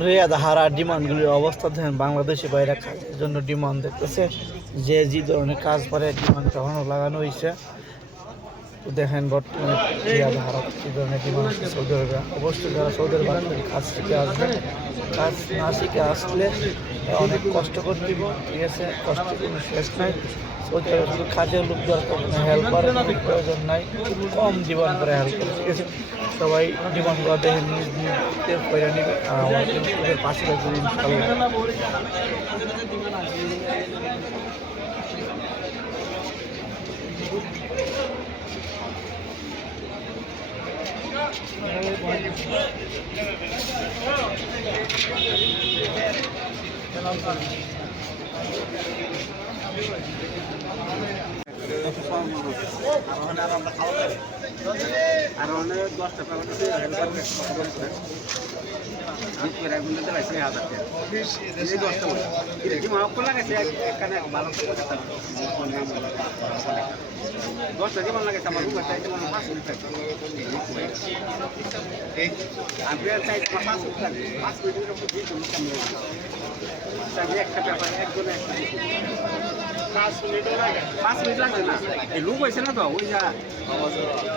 রেয়াদ হারা ডিমান্ডগুলির অবস্থা দেখেন। বাংলাদেশি বাইরে কাজের জন্য ডিমান্ড দেখতেছে, যে ধরনের কাজ করে ডিমান্ড তখনও লাগানো হয়েছে। তো দেখেন বর্তমানে রিয়াদ হারা কী ধরনের ডিমান্ড আছে সৌদি আরবে। অবশ্যই যারা সৌদি আরবে আসবেন কাজ শিখে আসবেন, কাজ না শিখে আসলে অনেক কষ্ট করতে হবে, ঠিক আছে? কষ্টের কোনো শেষ নাই। সৌদি আরবে শুধু কাজের লোক দরকার, কোনো হেল্পার প্রয়োজন নাই, কম ডিমান্ড করে হেল্প করে, ঠিক আছে? সবাই ডিমান্ডগুলো দেখে নিজ নিজে করে নেবে আর আমার ইউটিউবের পাশে থাকবে ইনশাল্লাহ। আর অনেক 10টা পেমেন্ট আছে জিত করে আগুন দিতে লাগছে 1000 টাকা এই 10টা এটা কি মাপ করে লাগাইছে একখানে ভালো করে করতে 10টা কি ভালো লাগাইছে আমার রুমে চাইতে মানে 5 মিনিট লাগে এই আমি চাই 5 মিনিট লাগে 5 মিনিটের উপর দিয়ে তুমি সামনে তাহলে একটা ব্যাপার একজনে একটা 5 মিনিট লাগবে না এই লোক হয়েছে না তো ওই যা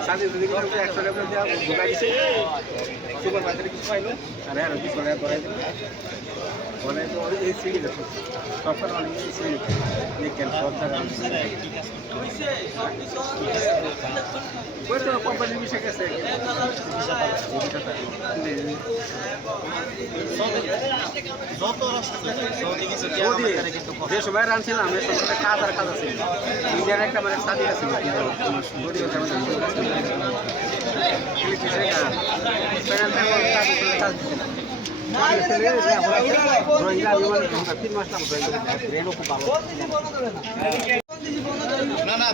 সাথে যদি করে 100 টাকা দেওয়া ঢোকাই দিছে সুপার বাজারে কিছু পাইলো আর আর কিছু টাকা করাই দিল বলে তো এই সিঁড়ি দেখো তখন অনেক সিঁড়ি নিকেল সব জায়গা ওই তো কোম্পানির বিষয় গেছে যে সময় রানছিলাম এর সময় কাজ আর কাজ আছে ইন্ডিয়ার একটা মানে সাদি আছে না না